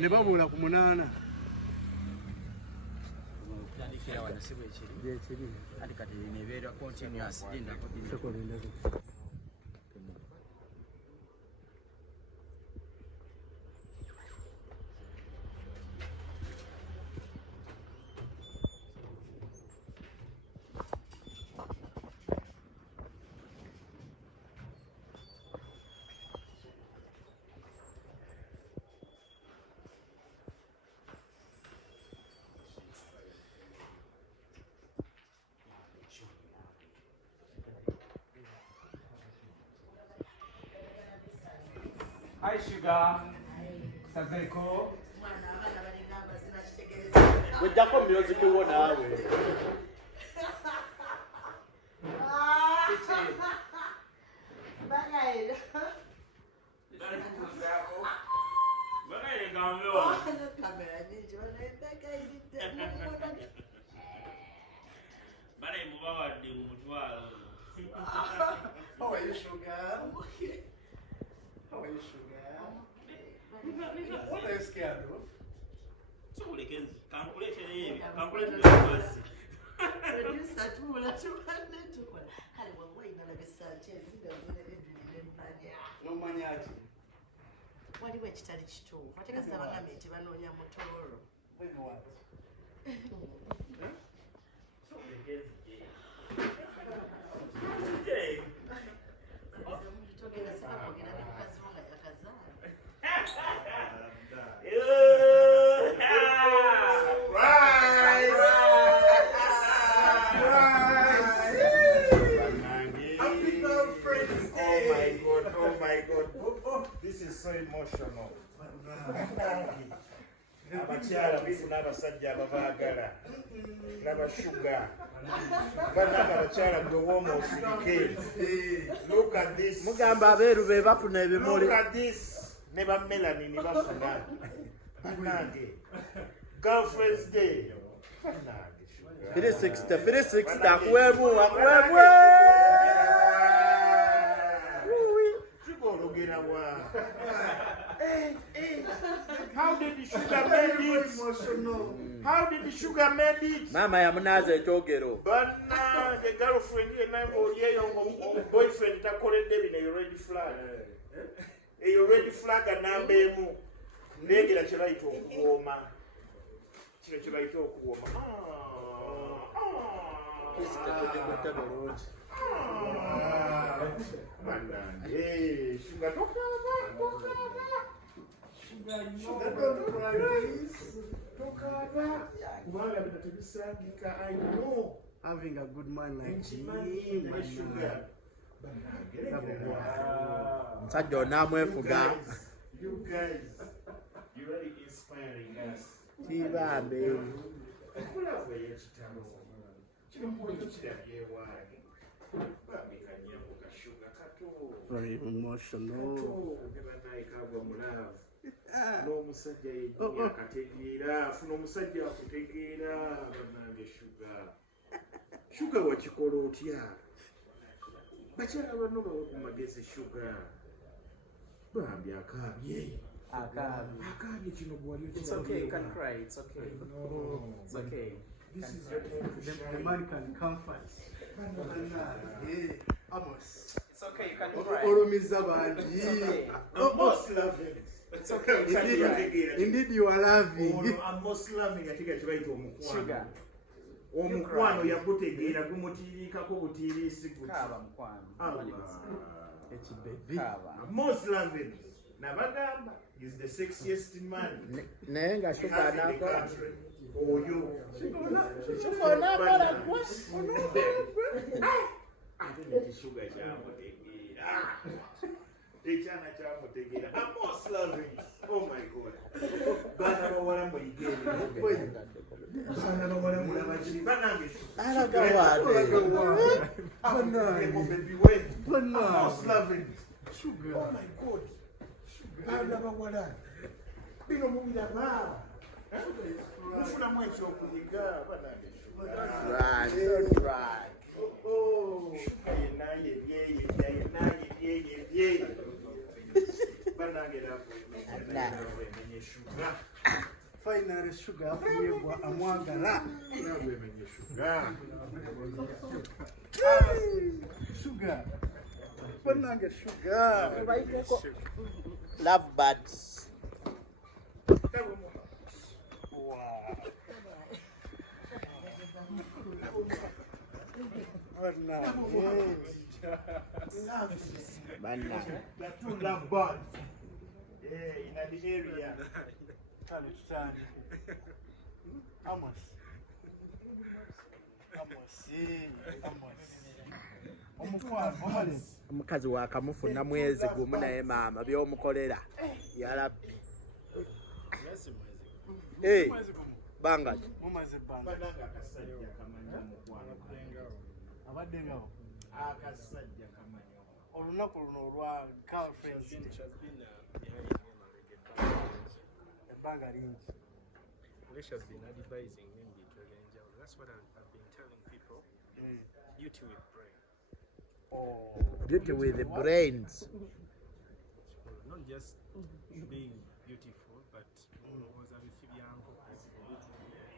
ne babula ku 8. Kila wanasibu ekiri hadi kati nebeera continuous linda Hi sugar. Sazeko. Wejako music wo nawe. Bagaile. Bagaile ngambo. Kamera nyingi bagaile. Bale mubawadde umutwalo. How are you, sugar? How are you, sugar? What are you scared of? So lekens calculation hivi. Calculation basi. Producer tula tukole. Kale wangwina na Sanchez ndazone edulile mpanya. No manyaji. Waliwo ekitali kituufu ate kasabagambye nti banoonya mutooro. When what? So lekens. Togenda sika kwogera ne mukazi wo nga yakazaala. Oh my God. This is so emotional. Abakyala bifuna abasajja ababaagala n'abashuga bananga abakyala gwe wooma osirike. Look at this. Mugamba abeeru be bafuna ebimuli. Look at this. Ne ba Melanie ne bafuna. Banange. Girlfriend's Day. Banange. 360 akuweebwe. How did the sugar made it? How did the sugar made it? Mama yamunaaza ekyogero. Banna the girlfriend ye nango yeyo boyfriend takoledde bino eyo red flag. Eyo red flag namba emu. Negira kiraito okuwooma. Kino kiraito okuwooma. Kisita tujikutte bulungi. Hey, sugar Sugar, don't cry, please. Don't cry. I know. Having a good man like him, my sugar. Musajja onaamwefuga. You guys, you're really inspiring us. Kibambe. Very emotional. N'omusajja yennyini akategeera afuna omusajja akutegeera bannange shuga wakikola otya bakyala banno bawe ku magezi shuga bambi akaabye kino gwali It's okay, you can cry, it's okay. It's okay. This is your time to shine. The man can comfort. Amos. It's okay, you can cry. Olumiza bangi. Almost loving. It's okay, you can cry. Indeed you are loving. Almost loving atiga kibaita omukwano. Sugar. Omukwano yakutegeera gumutiiriikako butiiriisi guti. Kaaba mukwano. Ekibebi. Most loving. Nabagamba is the sexiest man. Naye nga Sugar anakola. Oyo. Sugar anakola gwe. Ate nekisuga kyamutegeera. Ekyana kyamutegeera. Amos loving. Oh my God. Baana bawala muyigeni. Baana bawala mulaba kiri. Banange. Alaga waade. Amos loving. Sugar. Oh my God. Baana bawala. Bino mubiraba. Mufunamu ekyokuyiga banange. Right, right. Finally sugar afuyegwa amwagala. Sugar. Banange sugar. Love birds. Wow. Banna. The two love birds. In the area. Amos. Omukazi wakamufuna mwezi gumu naye maama by'omukolera yalabbi. Banga mumaze banga. Abadde ngawo. Akasajja kamanyo. Olunaku luno olwa girlfriends ebbanga lingi. Alicia's been advising him to arrange out. That's what I've been telling people. Beauty with brain. Oh. Beauty with the brains. Not just being beautiful, but was a Fibianco.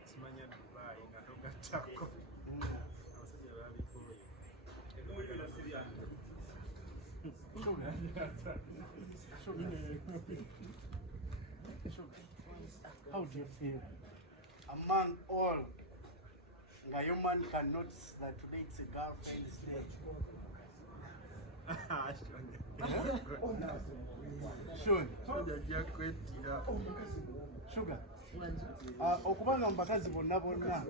Smanya Dubai, Nadoga Taco. How do you feel? Among all, a human cannot that today it's a girlfriend's day. Sugar. Okubanga mbakazi bonna bonna,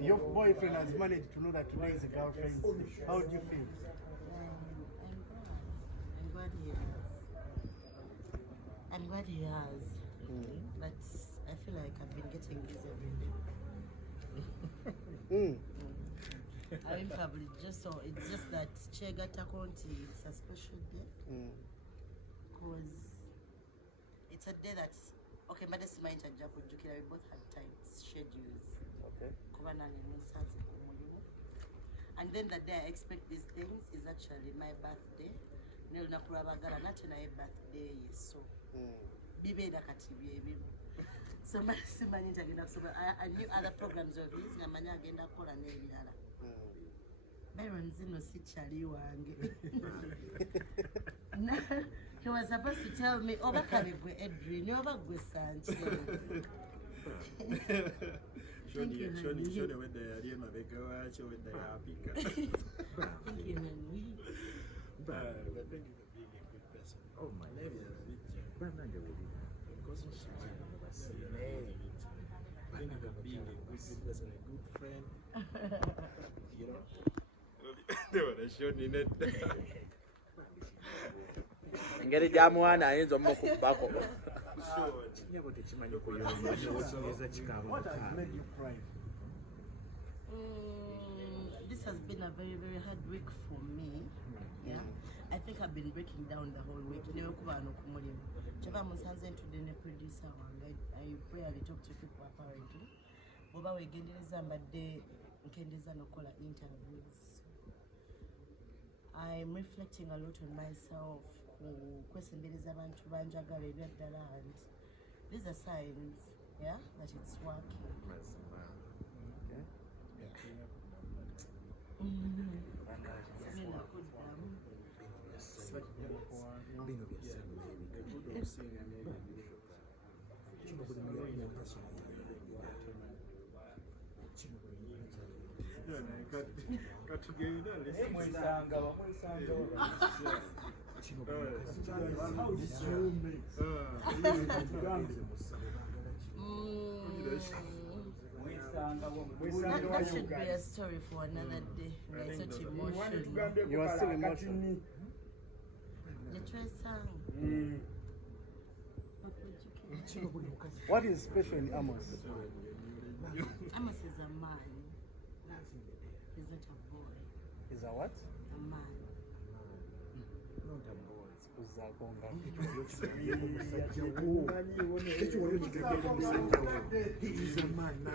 your boyfriend has managed to know that today is a girlfriend's day. How do you feel? I'm glad he has. But I feel like I've been getting this every day. I mean, probably just so it's just that Chega Takonti, it's a special day. Because it's a day that's okay, but this might we both had tight schedules. Okay. And then the day I expect these things is actually my birthday. Not my birthday, so so I knew other programs of his Byron Zino Sichali Wange. He was supposed to tell me, oh, Bakabwe Edrin, you're about Gwe Sanchez. Show the when they are in my big watch when they are big. Thank you, man. But thank you for being a good person. Oh, my name is Richard. Because she's thank you for being a good person, a good friend. You know? They were showing it. Engeri gy'amuwaana ayinza omukubako. What has made you cry? This has been a very, very hard week for me. Yeah, I think I've been breaking down the whole week. I rarely talk to people apparently. Boba wegendereza mbadde nkendeza nokola interviews. I'm reflecting a lot on myself. Kwesembereza abantu banjagala ebyaddala, and these are signs, yeah, that it's working. That should be a story for another day. It's such emotional. You are still emotional. What is special in Amos? Amos is a man. He's not a boy. Is a what? A man. Not a boy. He is a man now.